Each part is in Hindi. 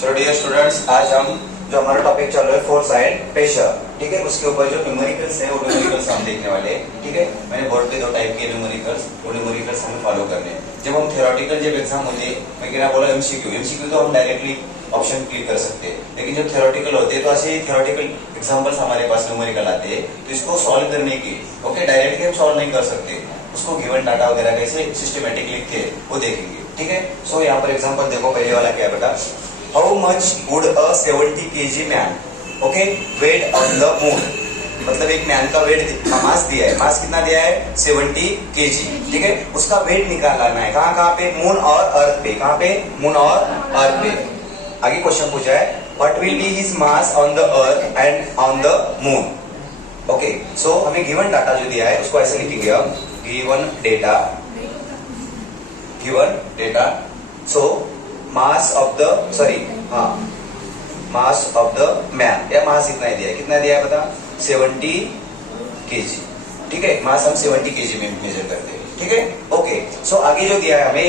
चलो डियर स्टूडेंट्स, आज हम जो हमारा टॉपिक चल रहा है फोर साइड प्रेशर, ठीक है, उसके ऊपर जो न्यूमेरिकल्स है वो न्यूमेरिकल्स हम देखने वाले हैं। ठीक है, मैंने बोर्ड पे दो टाइप के न्यूमेरिकल्स, वो न्यूमेरिकल्स हमें फॉलो करने हैं। जब हम थ्योरेटिकल जब एग्जाम होते हैं, मैं क्या बोला एमसीक्यू तो हम डायरेक्टली ऑप्शन क्लिक कर सकते हैं, लेकिन जब थ्योरेटिकल होते हैं तो ऐसे थ्योरेटिकल एग्जांपल्स हमारे पास न्यूमेरिकल आते हैं, तो इसको सॉल्व करने की ओके डायरेक्टली हम सॉल्व नहीं कर सकते, उसको गिवन डाटा वगैरह कैसे सिस्टमेटिक लिख के वो देखेंगे। ठीक है, सो यहाँ पर एग्जांपल देखो, पहले वाला क्या है बेटा, how much would a 70 kg man okay weight on the moon, मतलब एक मैन का वेट मास दिया है, मास कितना दिया है 70 kg, ठीक है, उसका वेट निकालना है कहाँ कहाँ पे, मून और अर्थ पे, कहाँ पे, मून और अर्थ पे। आगे क्वेश्चन पूछा है what will be his mass on the earth and on the moon. Okay, so हमें गिवन डाटा जो दिया है उसको ऐसे लिखेंगे हम, given data so mass of the mass of the man, या मास इतना ही दिया है, कितना दिया है बता 70 kg, ठीक है, मास हम 70 kg में मेजर करते हैं। ठीक है, ओके, सो आगे जो दिया है हमें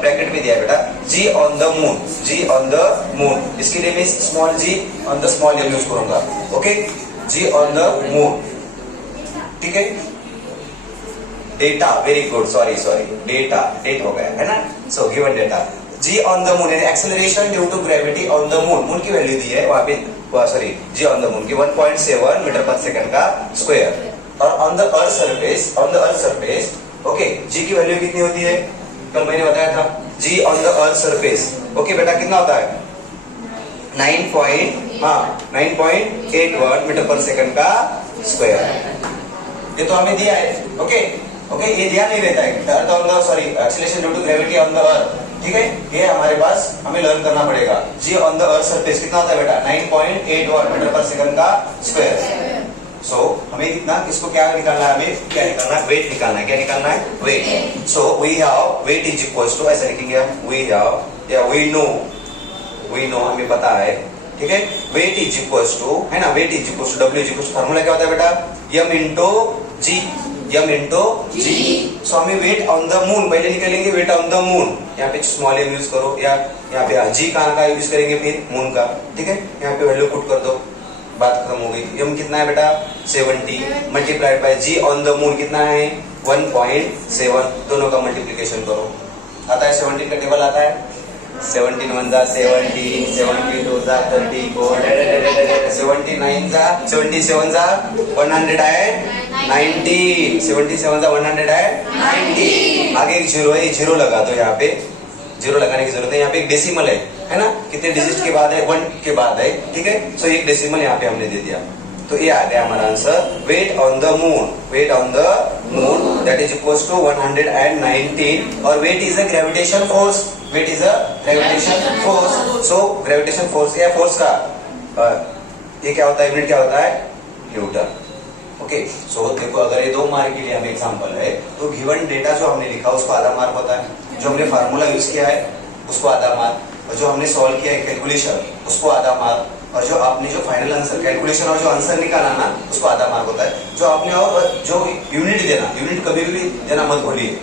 ब्रैकेट में दिया है बेटा जी ऑन द मून, इसके लिए मैं small G on the small use करूंगा। Okay, G on the moon, ठीक है, data, very good, sorry date हो गया है ना, so given data G on the moon, acceleration due to gravity on the moon की वैल्यू दी है वहां पे, sorry G on the moon की 1.7 मीटर पर सेकंड का स्क्वायर, और on the earth surface okay G की वैल्यू कितनी होती है, कल मैंने बताया था G on the earth surface, okay बेटा कितना होता है 9.81 मीटर पर सेकंड का स्क्वायर, ये तो हमें दिया है। ओके, ये ध्यान नहीं रहता है, earth on the sorry acceleration due to gravity on the earth, ठीक है, ये हमारे पास हमें लर्न करना पड़ेगा। G on the earth surface कितना होता है बेटा 9.81 मीटर पर सेकंड का स्क्वायर। सो हमें कितना, इसको क्या निकालना है, हमें क्या निकालना है, वेट निकालना है, क्या निकालना है, weight. So we have weight is equal to, ऐसे लिखेंगे हम, वी हैव या वी नो हमें पता है, ठीक है, वेट इज इक्वल टू, है ना, weight is equal to W is equal to, formula क्या होता है बेटा एम इंटू जी। सो हमें वेट ऑन द मून पहले निकालेंगे, वेट ऑन द मून, यहाँ पे स्मॉल एम यूज करो, या यहाँ पे जी कहाँ का यूज करेंगे, फिर मून का, ठीक है, यहाँ पे वैल्यू पुट कर दो, बात खत्म हो गई। एम कितना है बेटा 70 multiplied by g on the moon कितना है 1.7, दोनों का मल्टीप्लीकेशन करो, आता है 17 का टेबल आता है, 17 1 जा 17, 72 जा 34, 79 जा 77 जा 100 है 90, 77 जा 100 है 90। आगे एक जीरो है, जीरो लगा दो, यहाँ पे जीरो लगाने की जरूरत है, यहाँ पे एक डेसिमल है ना, कितने डिजिट के बाद है 1 के बाद है, ठीक है, सो एक डेसिमल यहाँ पे हमने दे दिया, तो ये आ गया हमारा answer, weight on the moon that is equal to 119, और weight is a gravitation force, so gravitation force या फोर्स का ये क्या होता है, यूनिट क्या होता है, न्यूटन। ओके, सो देखो अगर ये 2 मार्क के लिए हमें एग्जांपल है, तो गिवन डेटा जो हमने लिखा उसको आधा मार्क होता है, जो हमने फार्मूला यूज किया है उसको आधा मार्क, और जो हमने सॉल्व किया है कैलकुलेशन उसको आधा मार्क, और जो आपने जो फाइनल आंसर कैलकुलेशन और जो आंसर निकाला ना उसको आधा मार्क होता है। जो आपने और जो यूनिट कभी भी देना मत भूलिए,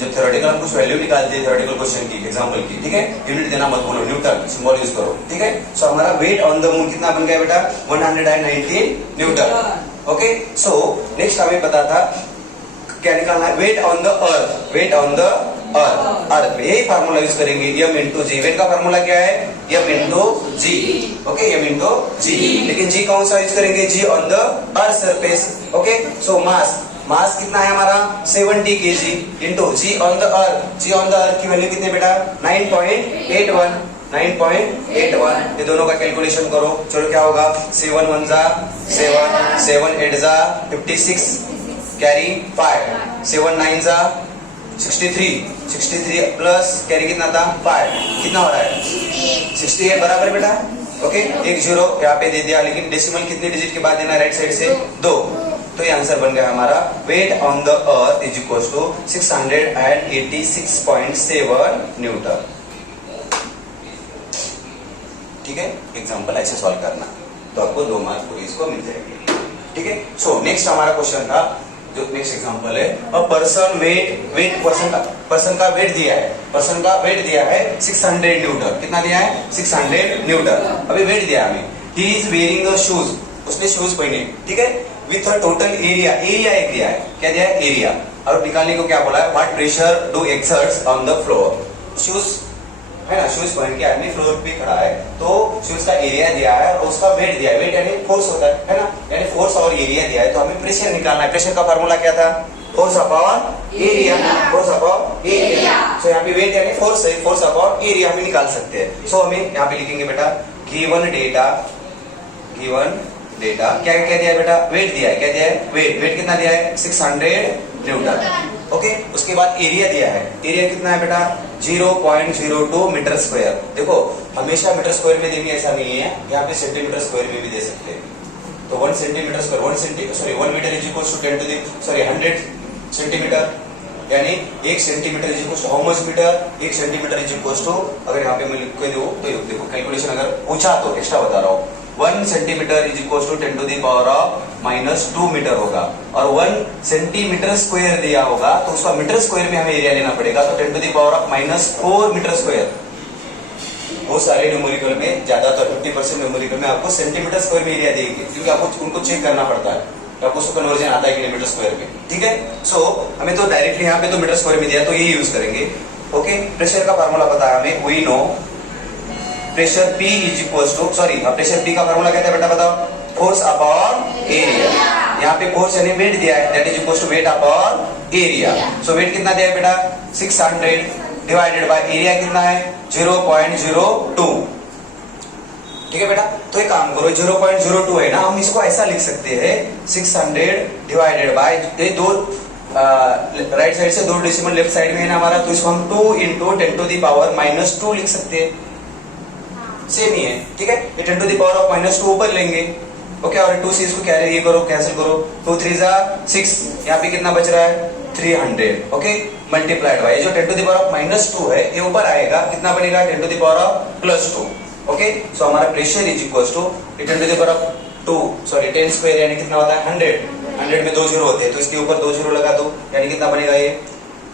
जब थ्योरेटिकल हम कुछ वैल्यू निकालते हैं थ्योरेटिकल क्वेश्चन की एग्जांपल की, ठीक है, यूनिट देना मत भूलो, न्यूटन सिंबल यूज करो, ठीक है। सो हमारा वेट ऑन द मून कितना बन गया बेटा 119 न्यूटन। ओके, सो नेक्स्ट हमें पता था क्या निकालना है, वेट ऑन द अर्थ पे यही फार्मूला यूज करेंगे, एम इंटू जी, वेट का फार्मूला क्या है M into G, okay, M into G, लेकिन जी कौन सा यूज करेंगे, G on the earth surface. Okay, so mass कितना है हमारा 70 kg into G on the earth की वैल्यू कितनी बेटा 9.81, ये दोनों का कैलकुलेशन करो, चलो क्या होगा 7 1 जा 7, 7 8 जा 56, कैरी 5, 7 9 जा 63 प्लस कैरी कितना था 5, कितना हो रहा है 68 बराबर बेटा। ओके, एक जीरो यहाँ पे दे दिया, लेकिन डेसिमल कितने डिजिट के बाद देना, राइट साइड से 2, तो ये आंसर बन गया हमारा, weight on the earth is equal to 686.7 newton. ठीक है, एग्जाम्पल ऐसे सॉल्व करना, तो आपको 2 मार्क पूरी इसको मिल जाएगी। ठीक है, सो नेक्स्ट हमारा क्वेश्चन था जो नेक्स्ट एग्जांपल है, अ पर्सन वेट पर्सन का वेट दिया है 600 न्यूटन। कितना दिया है? 600 न्यूटन। अभी वेट दिया हमें। He is wearing the shoes, उसने शूज पहने, ठीक है, विथ अ टोटल एरिया एक दिया है। क्या दिया है? एरिया। और निकालने को क्या बोला है? What pressure do exerts on the floor. Shoes है ना, शूज पहन के आदमी फ्लोर पे खड़ा है, तो शूज का एरिया दिया है और उसका वेट दिया है। वेट यानी फोर्स होता है ना, यानी फोर्स और एरिया दिया है, तो हमें प्रेशर निकालना है। प्रेशर का फार्मूला क्या था? Force upon area, force upon area. So यहाँ पे वेट यानी फोर्स है, फोर्स अपॉन एरिया हमें निकाल सकते हैं। सो हमें यहाँ पे लिखेंगे बेटा गिवन डेटा क्या क्या दिया है बेटा? वेट दिया है। क्या दिया है? वेट कितना दिया है? 600 न्यूटन। ओके, उसके बाद एरिया दिया है। एरिया कितना है बेटा? 0.02 मीटर स्क्वायर। देखो हमेशा मीटर स्क्वायर में देंगे ऐसा नहीं है, यहाँ पे सेंटीमीटर स्क्वायर में भी दे सकते हैं। तो 1 centimetre square 1 metre is equal to 100 centimetre, यानी 1 centimetre is equal to how much metre? 1 centimetre is equal to, अगर यहाँ पे मैं लिख के दूं तो देखो कैलकुलेशन अगर पूछा तो एक्स्ट्रा बता रहा हूँ, 1 centimetre is equal to 10 to the power of -2 metre होगा। और 1 सेंटीमीटर स्क्वायर दिया होगा तो उसका मीटर स्क्वायर में हमें एरिया लेना पड़ेगा, तो 10 to the power of -4 metre square. बहुत सारे न्यूमेरिकल में, ज्यादातर 50% न्यूमेरिकल में आपको सेंटीमीटर स्क्वायर में एरिया देगी, क्योंकि आपको उनको चेक करना पड़ता है आपको उसको कन्वर्जन आता है कि नहीं मीटर स्क्वायर में, ठीक है। सो हमें तो डायरेक्टली यहाँ पे तो मीटर स्क्वायर में दिया, तो यही यूज करेंगे। ओके, प्रेशर का फार्मूला पता है हमें, we know pressure P is equal to, pressure P का फार्मूला क्या था बेटा बताओ? Force upon area. यहाँ पे फोर्स यानी वेट दिया है, that is equal to weight upon area. So weight कितना दिया है बेटा? 600 डिवाइडेड बाय एरिया कितना है? 0.02। ठीक है बेटा, तो एक काम करो, 0.02 है ना, हम इसको ऐसा लिख सकते हैं 600 डिवाइडेड बाय, दो राइट साइड से 2 डेसिमल लेफ्ट साइड में है ना हमारा, तो इसको हम 2 इंटू 10 टू द पावर -2 लिख सकते हैं। सेम ही है, ठीक है। ये 10 टू द पावर ऑफ -2 ऊपर लेंगे, ओके, और 2 से इसको कैरी ये करो, कैंसिल करो, 2 3 जा 6, यहाँ पे कितना बच रहा है? 300, ओके, मल्टीप्लाइड बाय जो 10 टू द पावर ऑफ -2 है ये ऊपर आएगा, कितना बनेगा? 10 to the power of +2, okay. So हमारा pressure is equal to 10 to the power of 10 square यानी कितना होता है? 100 में 2 जीरो होते हैं, तो इसके ऊपर 2 जीरो लगा दो, यानी कितना बनेगा? ये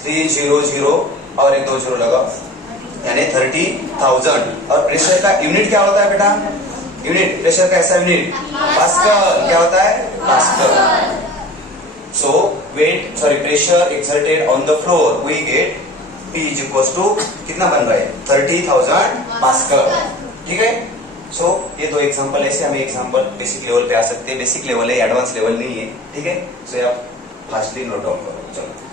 300 और एक 2 जीरो लगा, यानी 30,000। और प्रेशर का यूनिट क्या होता है बेटा? यूनिट प्रेशर का ऐसा यूनिट पास्कल। क्या होता है? Pascal. So pressure exerted on the floor we get P is equal to कितना बन रहा है? 30,000 पास्कल, ठीक है। सो ये दो एग्जांपल ऐसे हमें एग्जांपल बेसिक लेवल पे आ सकते हैं, बेसिक लेवल है, एडवांस लेवल नहीं है, ठीक है। सो आप फास्टली नोट डाउन करो, चलो।